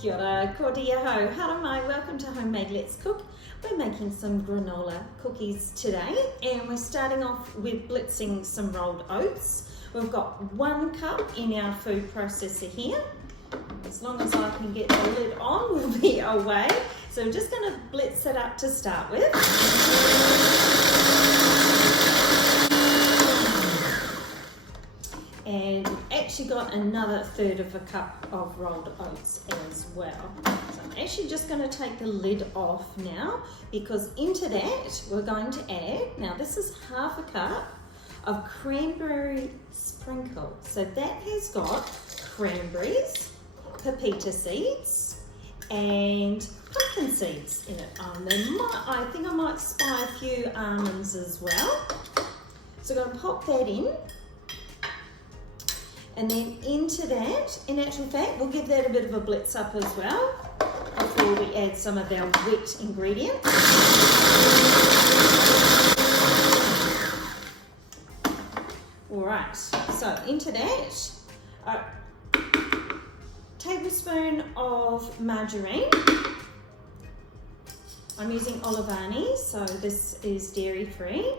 Kia ora, ko te ho, hara mai, welcome to Homemade Let's Cook. We're making some granola cookies today and we're starting off with blitzing some rolled oats. We've got 1 cup in our food processor here. As long as I can get the lid on, we'll be away. So we're just going to blitz it up to start with. And we've actually got another 1/3 cup of rolled oats as well. So I'm actually just going to take the lid off now, because into that we're going to add, now this is 1/2 cup of cranberry sprinkle. So that has got cranberries, pepita seeds and pumpkin seeds in it. I think I might spy a few almonds as well. So I'm going to pop that in. And then into that, in actual fact, we'll give that a bit of a blitz up as well before we add some of our wet ingredients. All right, so into that, a tablespoon of margarine. I'm using Olivani, so this is dairy free.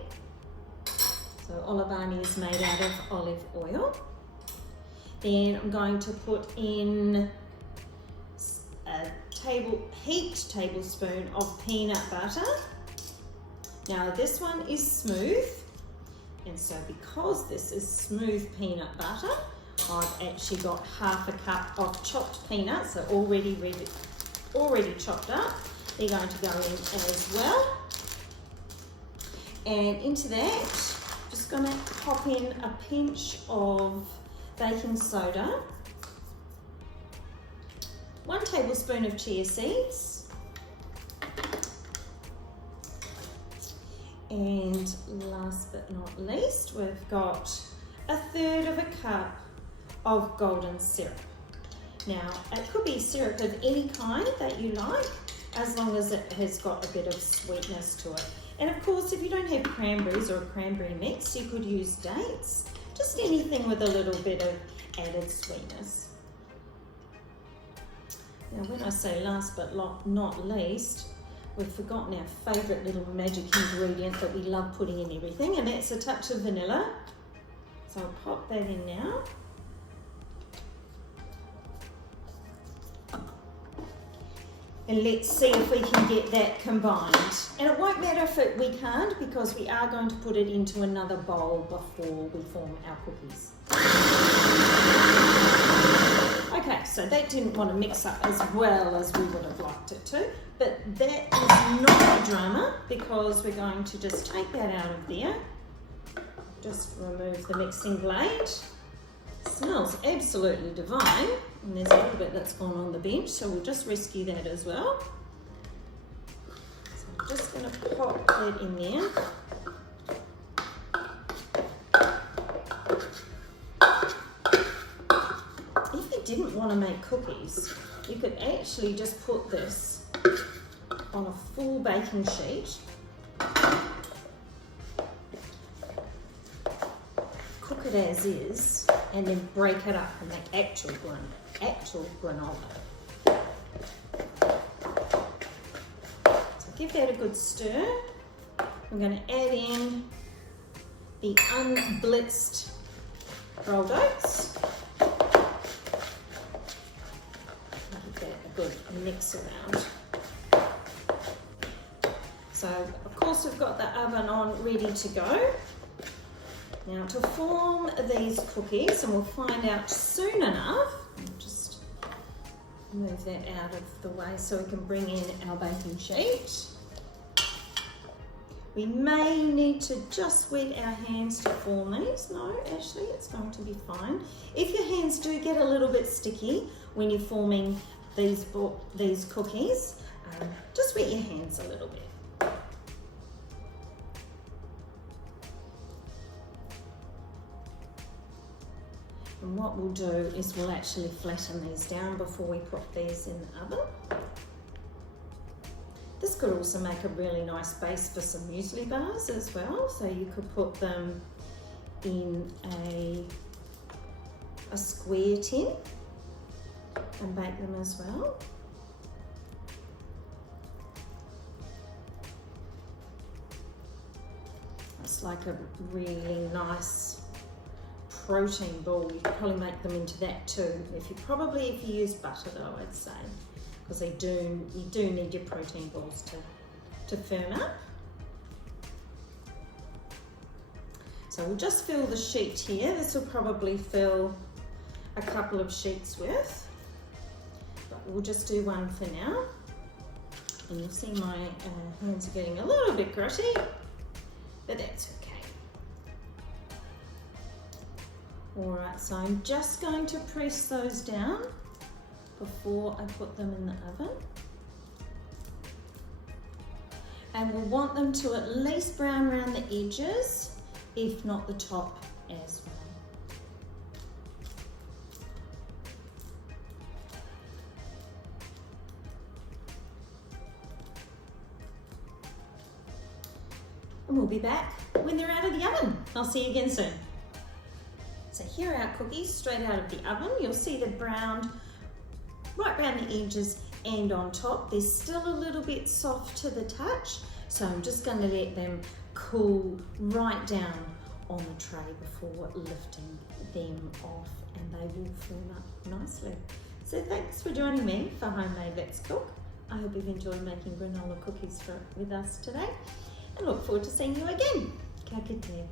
So Olivani is made out of olive oil. Then I'm going to put in a heaped tablespoon of peanut butter. Now this one is smooth, and so because this is smooth peanut butter, I've actually got 1/2 cup of chopped peanuts, so already chopped up. They're going to go in as well. And into that, just going to pop in a pinch of baking soda, 1 tablespoon of chia seeds, and last but not least, we've got 1/3 cup of golden syrup. Now, it could be syrup of any kind that you like, as long as it has got a bit of sweetness to it. And of course, if you don't have cranberries or a cranberry mix, you could use dates. Just anything with a little bit of added sweetness. Now when I say last but not least, we've forgotten our favourite little magic ingredient that we love putting in everything, and that's a touch of vanilla. So I'll pop that in now. And let's see if we can get that combined. And it won't matter if we can't, because we are going to put it into another bowl before we form our cookies. Okay, so that didn't want to mix up as well as we would have liked it to, but that is not a drama, because we're going to just take that out of there. Just remove the mixing blade. Smells absolutely divine, and there's a little bit that's gone on the bench, so we'll just rescue that as well. So I'm just going to pop that in there. If you didn't want to make cookies, you could actually just put this on a full baking sheet, cook it as is, and then break it up and make actual granola. So give that a good stir. I'm going to add in the unblitzed rolled oats. Give that a good mix around. So of course we've got the oven on ready to go. Now to form these cookies, and we'll find out soon enough, I'll just move that out of the way so we can bring in our baking sheet. We may need to just wet our hands to form these. No, actually it's going to be fine. If your hands do get a little bit sticky when you're forming these cookies, just wet your hands a little bit. And what we'll do is we'll actually flatten these down before we put these in the oven. This could also make a really nice base for some muesli bars as well. So you could put them in a square tin and bake them as well. looks like a really nice protein ball. You could probably make them into that too. If you use butter though, I'd say, because you do need your protein balls to firm up. So we'll just fill the sheet here. This will probably fill a couple of sheets worth, but we'll just do one for now. And you'll see my hands are getting a little bit grotty, but that's okay. All right, so I'm just going to press those down before I put them in the oven. And we'll want them to at least brown around the edges, if not the top as well. And we'll be back when they're out of the oven. I'll see you again soon. So here are our cookies straight out of the oven. You'll see they're browned right around the edges and on top. They're still a little bit soft to the touch, so I'm just going to let them cool right down on the tray before lifting them off, and they will firm up nicely. So thanks for joining me for Homemade Let's Cook. I hope you've enjoyed making granola cookies with us today, and look forward to seeing you again. Ka kite.